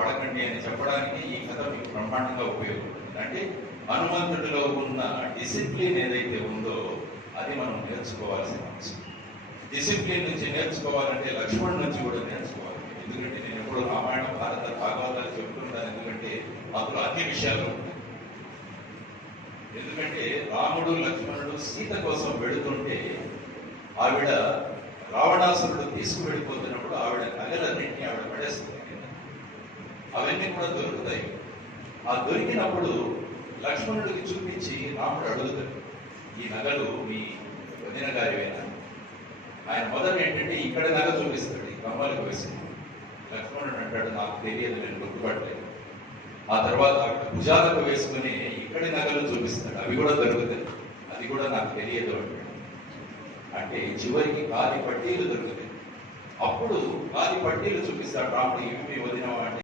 పడకండి అని చెప్పడానికి ఈ కథ మీకు బ్రహ్మాండంగా ఉపయోగపడుతుంది. అంటే హనుమంతుడిలో ఉన్న డిసిప్లిన్ ఏదైతే ఉందో అది మనం నేర్చుకోవాల్సిన అవసరం. డిసిప్లిన్ నుంచి నేర్చుకోవాలంటే లక్ష్మణ్ నుంచి కూడా నేర్చుకోవాలి. ఎందుకంటే నేను ఎప్పుడు రామాయణ భారత భాగవతాలు చెప్తుంటాను, ఎందుకంటే అందులో అన్ని విషయాలు ఉంటాయి. ఎందుకంటే రాముడు లక్ష్మణుడు సీత కోసం వెళుతుంటే ఆవిడ రావణాసురుడు తీసుకువెళ్ళిపోతున్నప్పుడు ఆవిడ నగలన్నింటినీ ఆవిడ పడేస్తుంది. అవన్నీ కూడా దొరుకుతాయి. ఆ దొరికినప్పుడు లక్ష్మణుడికి చూపించి రాముడు అడుగుతాడు, ఈ నగలు మీ వదిన గారివేనా? ఆయన మొదట ఏంటంటే ఇక్కడ నగ చూపిస్తాడు, ఈ కమ్మలకు వేసి. లక్ష్మణుడు అంటాడు, నాకు తెలియదు, నేను గుర్తుపట్టలేదు. ఆ తర్వాత భుజాలకు వేసుకుని ఇక్కడి నగలు చూపిస్తాడు, అవి కూడా దొరుకుతాయి, అది కూడా నాకు తెలియదు అంటాడు. అంటే చివరికి కాలి పట్టీలు దొరుకుతాయి. అప్పుడు కాలి పట్టీలు చూపిస్తాడు రాముడు, ఇవి మీ వదిన అంటే